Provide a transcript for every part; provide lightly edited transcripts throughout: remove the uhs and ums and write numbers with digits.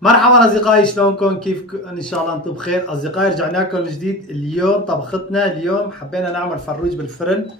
مرحبا اصدقائي، شلونكم؟ كيف ان شاء الله انتم بخير. اصدقائي رجعنا لكم من جديد. اليوم طبختنا اليوم حبينا نعمل فروج بالفرن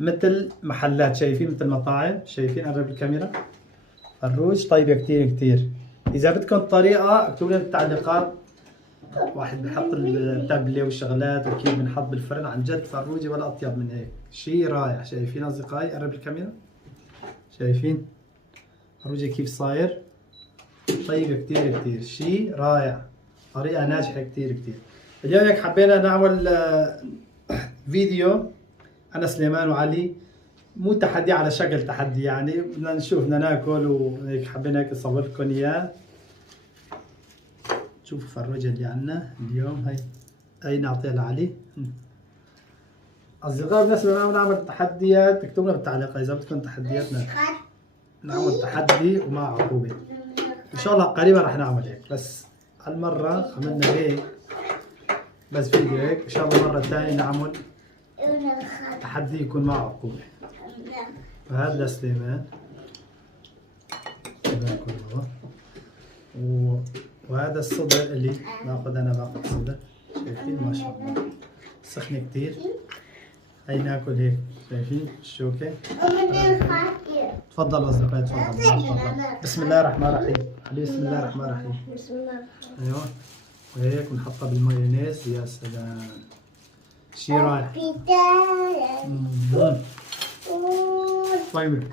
مثل محلات، شايفين؟ مثل مطاعم، شايفين؟ قرب الكاميرا. فروج طيبه كتير كتير. اذا بدكم طريقه اكتبوا لي بالتعليقات، واحد بحط التابلة والشغلات وكيف بنحط بالفرن. عن جد فروجي ولا اطيب من هيك، شيء رائع. شايفين اصدقائي؟ قرب الكاميرا، شايفين فروجي كيف صاير؟ طيبة كتير كتير، شيء رائع، طريقة ناجحة كتير كتير. اليوم هيك حبينا نعمل فيديو أنا سليمان وعلي، مو تحدي على شكل تحدي، يعني بدنا نشوف بدنا ناكل وهيك حبينا هيك نصور لكم إياه. شوفوا الفروجة اللي عنا اليوم، هي نعطيها لعلي. أصدقائي بالنسبة لنا نعمل تحديات، اكتبوا لنا بالتعليقات إذا بدكم تحديات. نعمل تحدي ومع عقوبة ان شاء الله قريبا راح نعمل هيك، بس هالمرة عملنا هيك بس فيديو هيك. ان شاء الله مرة ثانية نعمل تحدي يكون مع عقوبة. فهذا لسليمان وهذا الصدر اللي باخذ انا، باخذ صدر. شايفين ما شاء الله سخنة كتير. هي ناكل هيك، شايفين الشوكة. تفضل اصدقائي، تفضل. بسم الله الرحمن الرحيم. بسم الله الرحمن الرحيم. بسم الله. ايوه، وهيك ونحطها بالمايونيز. يا سلام، شي رائع. طيب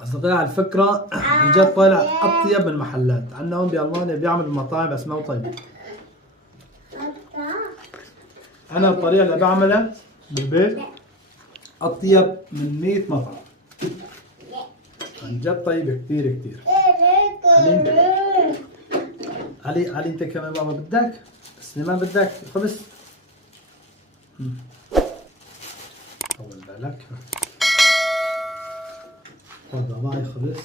اصدقائي، على الفكرة عن جد طالع اطيب من المحلات. عندنا هون بالمانيا بيعملوا مطاعم بس ما هو طيب. انا الطريقة اللي بعملها بالبيت اطيب من 100 مطعم. عن جد طيبة كتير كتير. علي انت كمان بابا بدك؟ سليمان بدك خبز؟ طول بالك. خذ معي خبز.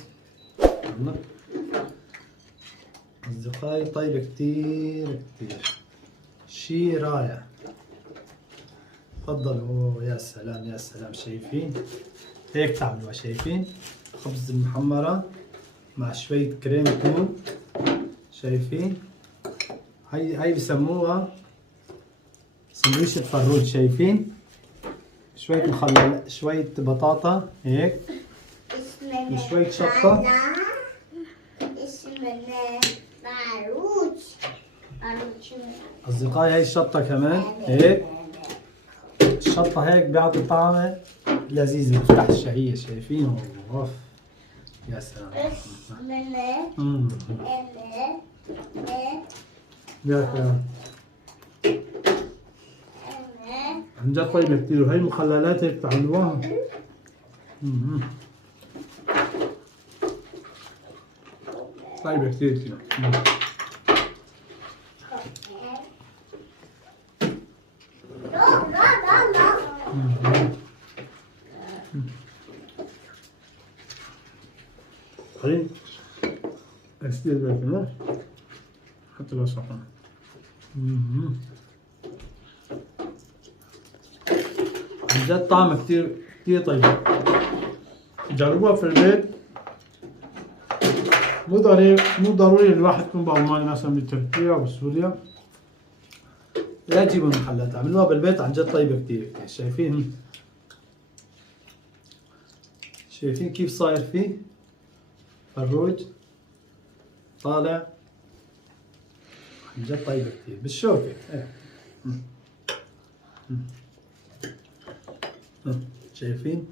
يلا اصدقائي، طيبة كتير كتير، شي رائع. تفضلوا. يا سلام يا سلام، شايفين؟ هيك تعملوها، شايفين؟ خبز المحمرة مع شوية كريم تون، شايفين؟ هي بسموها سندويشة فروج. شايفين؟ شوية مخلل، شوية بطاطا هيك وشوية شطة. اسمه فروج. أصدقائي هي الشطة كمان هيك. الشطة هيك بيعطي طعمة لذيذة، بتفتح الشهية. شايفين؟ اوف يا سلام. يا سلام، عن جد طيبة كتير. وهي المخللات هيك تعملوها. طيبة كتير كتير. خليني أسير بالك حتى لو سخن. عن جد طعمه كتير كتير طيب. جربوها في البيت. مو ضروري الواحد يكون بألمانيا مثلا بتركيا أو بسوريا، لا تجيبوا من المحلات، اعملوها بالبيت. عن جد طيبة كتير كتير. شايفين؟ شايفين كيف صاير فيه فروج طالع؟ عن جد طيبة كتير بالشوكة. شايفين؟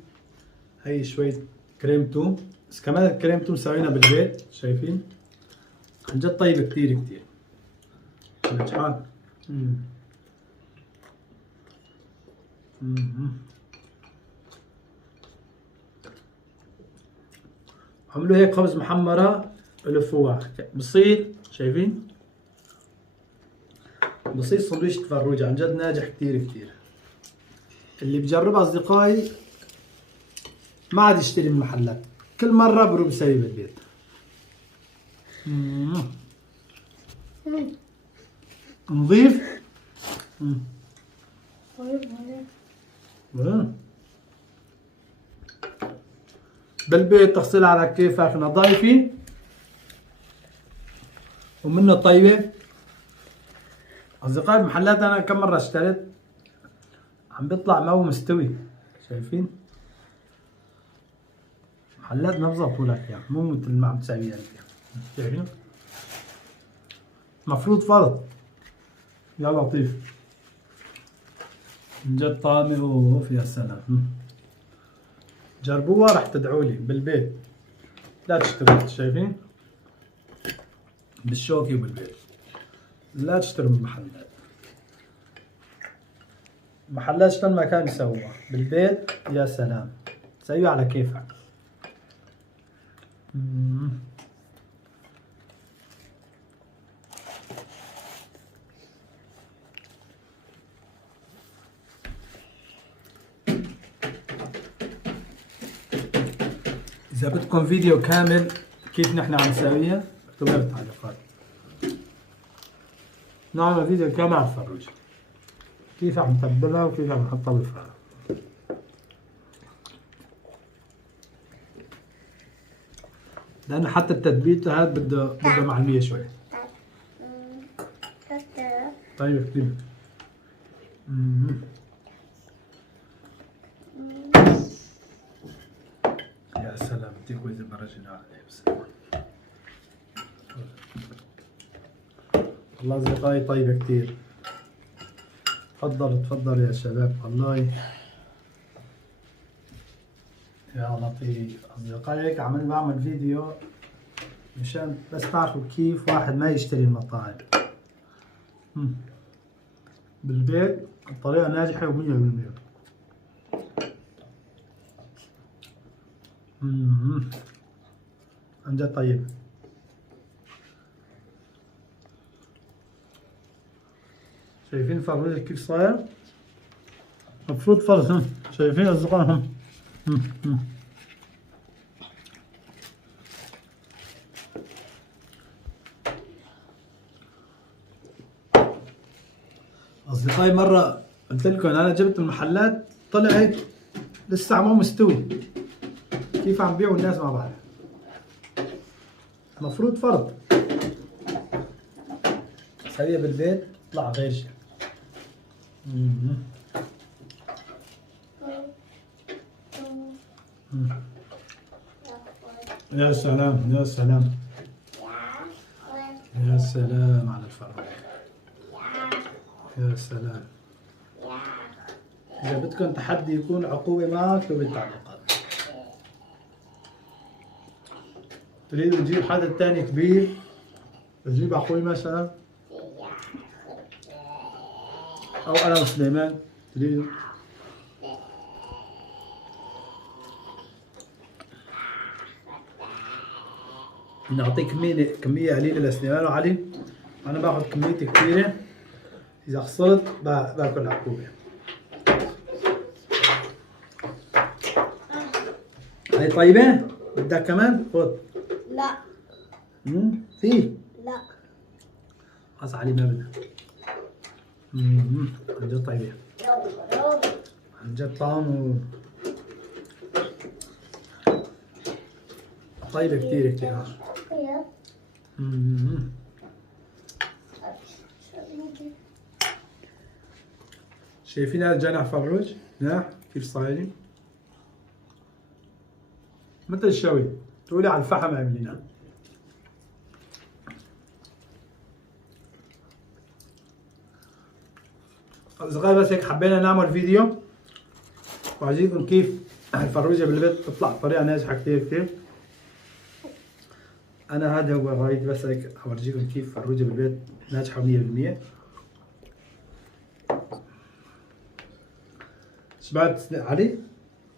هي شوية كريم توم، بس كمان الكريم توم سوينا بالبيت. شايفين؟ عن جد طيبة كتير كتير. نجحان. عملوا هيك خبز محمرة لفوها بصير. شايفين؟ بصير سندويشة فروجة. عن جد ناجح كتير كتير. اللي بجربها أصدقائي ما عاد يشتري من المحلات، كل مرة بروح بسوي بالبيت. نظيف. بالبيت تغسلها على كيفك، نظيفة ومنه طيبة. أصدقائي بمحلات أنا كم مرة اشتريت عم بيطلع ما هو مستوي، شايفين؟ محلات ما بظبطوا لك يعني، مو مثل ما عم تسويها انت، شايفين؟ مفروض فرض. يا لطيف من جد طعمه اوف يا سلام. جربوها رح تدعوا لي بالبيت، لا تشتروا، شايفين؟ بالشوكي وبالبيت، لا تشتروا من محلات. محلات شلون ما كان يسووها بالبيت يا سلام، سويها على كيفك. إذا بدكم فيديو كامل كيف نحن عم نسويها اكتبوا لي بالتعليقات، نعمل فيديو كامل على الفروج كيف عم نتبلها وكيف عم نحطها بالفرن. لأنه حتى التتبيلة هاد بده معلمية شوي. طيب كتير. يا سلام بدي كويس المرجين عليه بس. والله أصدقائي طيبة كتير. تفضل يا شباب والله يا لطيف. أصدقائي هيك بعمل فيديو مشان بس تعرفوا كيف واحد ما يشتري المطاعم. بالبيت الطريقة ناجحة و100%. عن جد طيب. شايفين الفرميل كيف صاير؟ مفروض فرز. شايفين أصدقائي؟ أصدقائي مرة قلت لكم أنا جبت المحلات طلع هيك لسه مو مستوي، كيف عم بيعوا الناس ما بعرف. مفروض فرض سويها بالبيت طلع غير شيء. يا سلام يا سلام يا سلام على الفرق، يا سلام. إذا بدكم تحدي يكون عقوبة معه اكتبوا بالتعليقات. تريدوا نجيب حدا تاني كبير، نجيب أخوي مثلا أو أنا وسليمان، تريدوا؟ نعطيه كمية قليلة لسليمان وعلي، أنا باخذ كمية كثيرة، إذا خسرت باكل عقوبة. هاي طيبة؟ بدك كمان؟ خذ. لا. في؟ لا. خلاص علي ما بدها. عن جد طيبة. عن جد طعم طيبة كثير كثير. شايفين هذا جناح فروج؟ جناح كيف صايرين؟ مثل الشوي، تقولي على الفحم عاملينها. أصدقائي بس هيك حبينا نعمل فيديو وعجيبكم كيف الفروجة بالبيت تطلع بطريقة ناجحة كثير كثير. أنا هذا هو غايتي، بس هيك أورجيكم كيف فروجة بالبيت ناجحة 100%. شبعت علي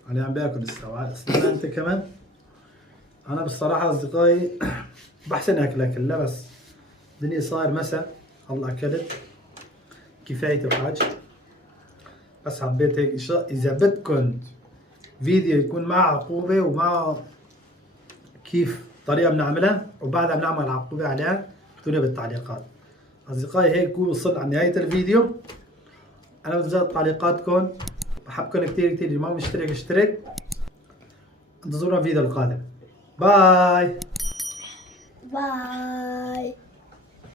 عم بياكل استوى. أنت كمان. أنا بالصراحة أصدقائي بحسن أكلها كلها، بس الدنيا صاير مساء الله أكلت كفايتي وحاجتي، بس حبيت هيك إذا بدكم فيديو يكون معه عقوبة ومعه كيف طريقة بنعملها وبعدها بنعمل عقوبة عليها اكتبوا لي بالتعليقات. أصدقائي هيك نكون وصلنا على نهاية الفيديو. أنا بنتظر تعليقاتكم، بحبكم كتير كتير. اللي ما مشترك اشترك. انتظرونا الفيديو القادم. باي. باي.